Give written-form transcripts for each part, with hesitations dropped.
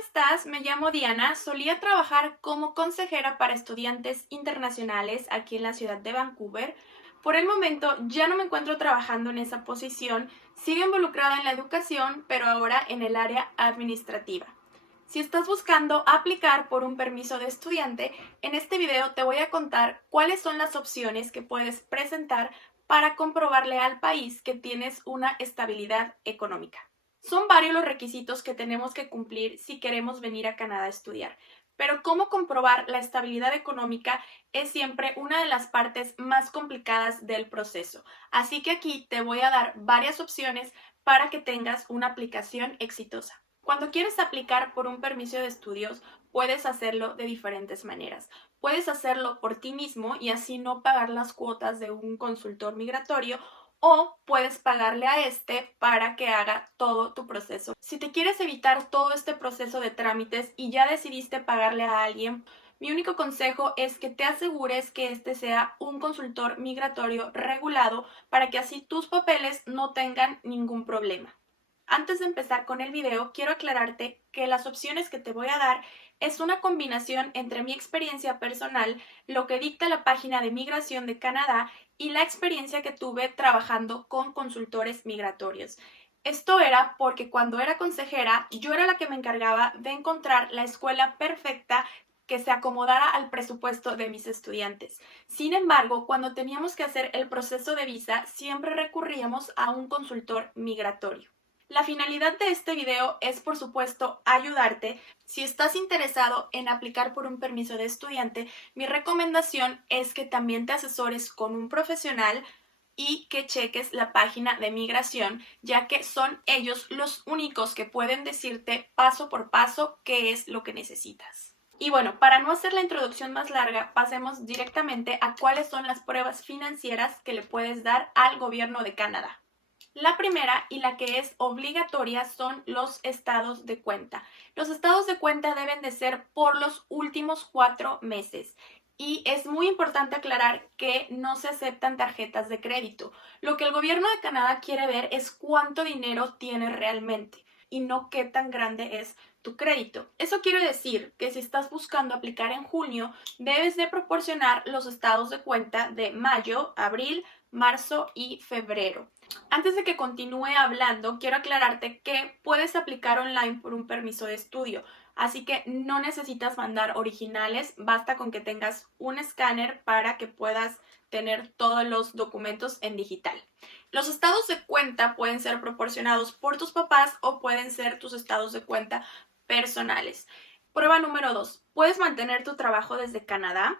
estás? Me llamo Diana. Solía trabajar como consejera para estudiantes internacionales aquí en la ciudad de Vancouver. Por el momento ya no me encuentro trabajando en esa posición. Sigo involucrada en la educación, pero ahora en el área administrativa. Si estás buscando aplicar por un permiso de estudiante, en este video te voy a contar cuáles son las opciones que puedes presentar para comprobarle al país que tienes una estabilidad económica. Son varios los requisitos que tenemos que cumplir si queremos venir a Canadá a estudiar, pero cómo comprobar la estabilidad económica es siempre una de las partes más complicadas del proceso. Así que aquí te voy a dar varias opciones para que tengas una aplicación exitosa. Cuando quieres aplicar por un permiso de estudios, puedes hacerlo de diferentes maneras. Puedes hacerlo por ti mismo y así no pagar las cuotas de un consultor migratorio, o puedes pagarle a este para que haga todo tu proceso. Si te quieres evitar todo este proceso de trámites y ya decidiste pagarle a alguien, mi único consejo es que te asegures que este sea un consultor migratorio regulado para que así tus papeles no tengan ningún problema. Antes de empezar con el video, quiero aclararte que las opciones que te voy a dar es una combinación entre mi experiencia personal, lo que dicta la página de migración de Canadá y la experiencia que tuve trabajando con consultores migratorios. Esto era porque cuando era consejera, yo era la que me encargaba de encontrar la escuela perfecta que se acomodara al presupuesto de mis estudiantes. Sin embargo, cuando teníamos que hacer el proceso de visa, siempre recurríamos a un consultor migratorio. La finalidad de este video es, por supuesto, ayudarte. Si estás interesado en aplicar por un permiso de estudiante, mi recomendación es que también te asesores con un profesional y que cheques la página de migración, ya que son ellos los únicos que pueden decirte paso por paso qué es lo que necesitas. Y bueno, para no hacer la introducción más larga, pasemos directamente a cuáles son las pruebas financieras que le puedes dar al gobierno de Canadá. La primera y la que es obligatoria son los estados de cuenta. Los estados de cuenta deben de ser por los últimos 4 meses. Y es muy importante aclarar que no se aceptan tarjetas de crédito. Lo que el gobierno de Canadá quiere ver es cuánto dinero tienes realmente y no qué tan grande es tu crédito. Eso quiere decir que si estás buscando aplicar en junio, debes de proporcionar los estados de cuenta de mayo, abril, marzo y febrero. Antes de que continúe hablando, quiero aclararte que puedes aplicar online por un permiso de estudio, así que no necesitas mandar originales, basta con que tengas un escáner para que puedas tener todos los documentos en digital. Los estados de cuenta pueden ser proporcionados por tus papás o pueden ser tus estados de cuenta personales. Prueba número 2. ¿Puedes mantener tu trabajo desde Canadá?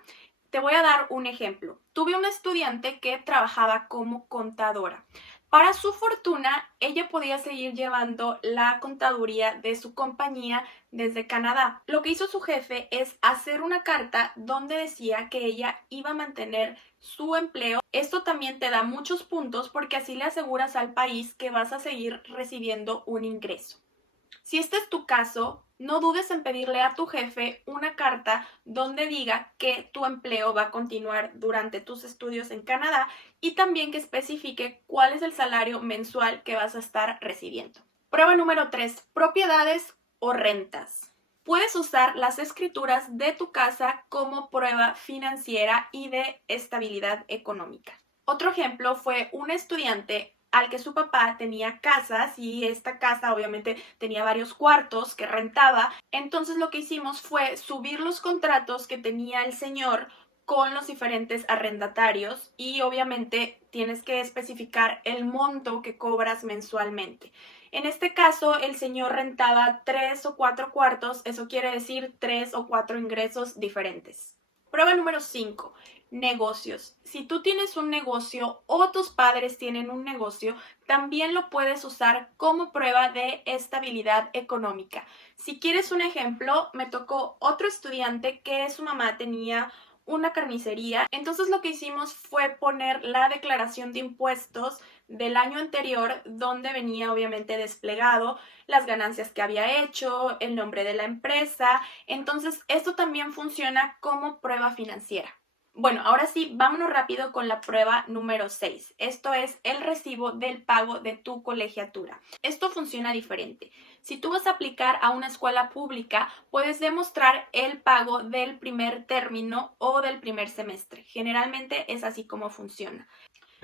Te voy a dar un ejemplo. Tuve una estudiante que trabajaba como contadora. Para su fortuna, ella podía seguir llevando la contaduría de su compañía desde Canadá. Lo que hizo su jefe es hacer una carta donde decía que ella iba a mantener su empleo. Esto también te da muchos puntos porque así le aseguras al país que vas a seguir recibiendo un ingreso. Si este es tu caso, no dudes en pedirle a tu jefe una carta donde diga que tu empleo va a continuar durante tus estudios en Canadá y también que especifique cuál es el salario mensual que vas a estar recibiendo. Prueba número 3. Propiedades o rentas. Puedes usar las escrituras de tu casa como prueba financiera y de estabilidad económica. Otro ejemplo fue un estudiante al que su papá tenía casas y esta casa obviamente tenía varios cuartos que rentaba. Entonces lo que hicimos fue subir los contratos que tenía el señor con los diferentes arrendatarios y obviamente tienes que especificar el monto que cobras mensualmente. En este caso, el señor rentaba 3 o 4 cuartos, eso quiere decir 3 o 4 ingresos diferentes. Prueba número 5. Negocios. Si tú tienes un negocio o tus padres tienen un negocio, también lo puedes usar como prueba de estabilidad económica. Si quieres un ejemplo, me tocó otro estudiante que su mamá tenía una carnicería. Entonces lo que hicimos fue poner la declaración de impuestos del año anterior, donde venía obviamente desplegado las ganancias que había hecho, el nombre de la empresa. Entonces esto también funciona como prueba financiera. Bueno, ahora sí, vámonos rápido con la prueba número 6. Esto es el recibo del pago de tu colegiatura. Esto funciona diferente. Si tú vas a aplicar a una escuela pública, puedes demostrar el pago del primer término o del primer semestre. Generalmente es así como funciona.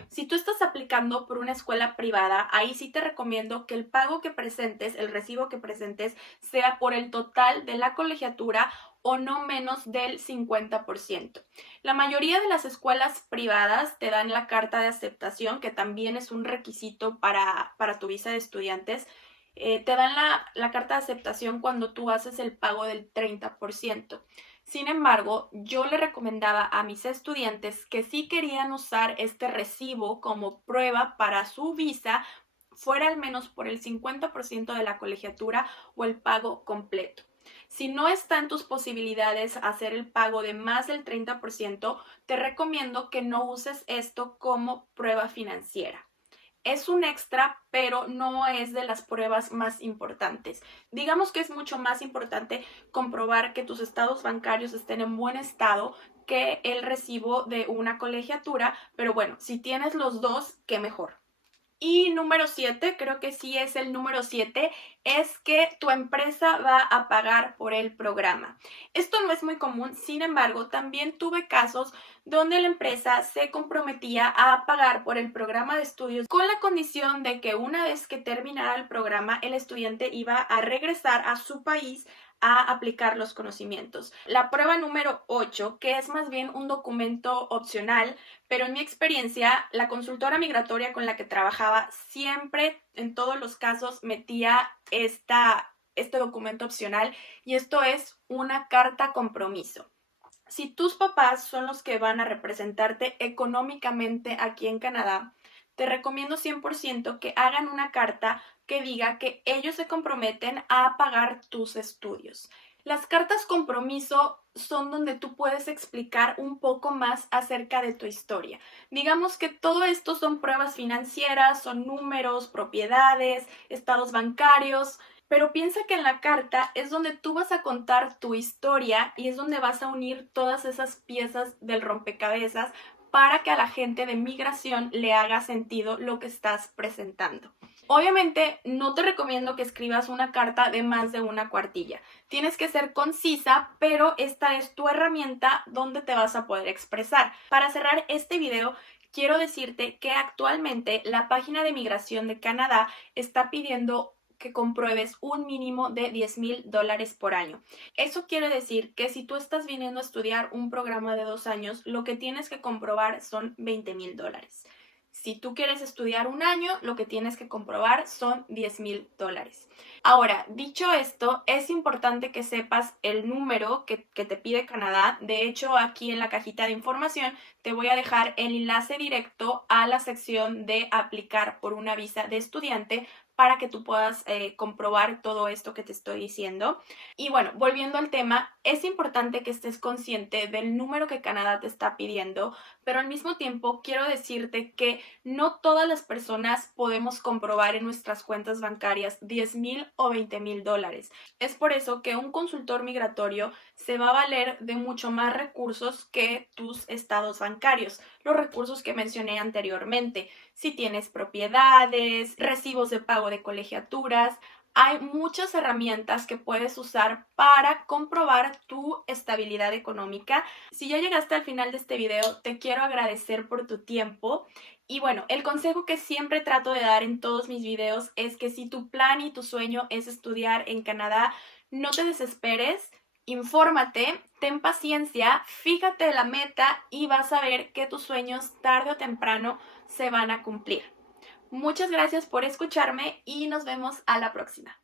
Si tú estás aplicando por una escuela privada, ahí sí te recomiendo que el pago que presentes, el recibo que presentes, sea por el total de la colegiatura o no menos del 50%. La mayoría de las escuelas privadas te dan la carta de aceptación, que también es un requisito para tu visa de estudiantes. Te dan la carta de aceptación cuando tú haces el pago del 30%. Sin embargo, yo le recomendaba a mis estudiantes que si querían usar este recibo como prueba para su visa, fuera al menos por el 50% de la colegiatura o el pago completo. Si no está en tus posibilidades hacer el pago de más del 30%, te recomiendo que no uses esto como prueba financiera. Es un extra, pero no es de las pruebas más importantes. Digamos que es mucho más importante comprobar que tus estados bancarios estén en buen estado que el recibo de una colegiatura, pero bueno, si tienes los dos, qué mejor. Y número 7, creo que sí es el número 7, es que tu empresa va a pagar por el programa. Esto no es muy común, sin embargo, también tuve casos donde la empresa se comprometía a pagar por el programa de estudios con la condición de que una vez que terminara el programa, el estudiante iba a regresar a su país a aplicar los conocimientos. La prueba número 8, que es más bien un documento opcional, pero en mi experiencia, la consultora migratoria con la que trabajaba siempre, en todos los casos, metía este documento opcional, y esto es una carta compromiso. Si tus papás son los que van a representarte económicamente aquí en Canadá, te recomiendo 100% que hagan una carta que diga que ellos se comprometen a pagar tus estudios. Las cartas compromiso son donde tú puedes explicar un poco más acerca de tu historia. Digamos que todo esto son pruebas financieras, son números, propiedades, estados bancarios, pero piensa que en la carta es donde tú vas a contar tu historia y es donde vas a unir todas esas piezas del rompecabezas para que a la gente de migración le haga sentido lo que estás presentando. Obviamente no te recomiendo que escribas una carta de más de una cuartilla. Tienes que ser concisa, pero esta es tu herramienta donde te vas a poder expresar. Para cerrar este video, quiero decirte que actualmente la página de migración de Canadá está pidiendo que compruebes un mínimo de $10,000 por año. Eso quiere decir que si tú estás viniendo a estudiar un programa de 2 años, lo que tienes que comprobar son $20,000. Si tú quieres estudiar un año, lo que tienes que comprobar son $10,000. Ahora, dicho esto, es importante que sepas el número que te pide Canadá. De hecho, aquí en la cajita de información te voy a dejar el enlace directo a la sección de aplicar por una visa de estudiante para que tú puedas comprobar todo esto que te estoy diciendo. Y bueno, volviendo al tema, es importante que estés consciente del número que Canadá te está pidiendo, pero al mismo tiempo quiero decirte que no todas las personas podemos comprobar en nuestras cuentas bancarias $10,000 o $20,000. Es por eso que un consultor migratorio se va a valer de mucho más recursos que tus estados bancarios, los recursos que mencioné anteriormente. Si tienes propiedades, recibos de pago de colegiaturas, hay muchas herramientas que puedes usar para comprobar tu estabilidad económica. Si ya llegaste al final de este video, te quiero agradecer por tu tiempo. Y bueno, el consejo que siempre trato de dar en todos mis videos es que si tu plan y tu sueño es estudiar en Canadá, no te desesperes, infórmate, ten paciencia, fíjate la meta y vas a ver que tus sueños tarde o temprano se van a cumplir. Muchas gracias por escucharme y nos vemos a la próxima.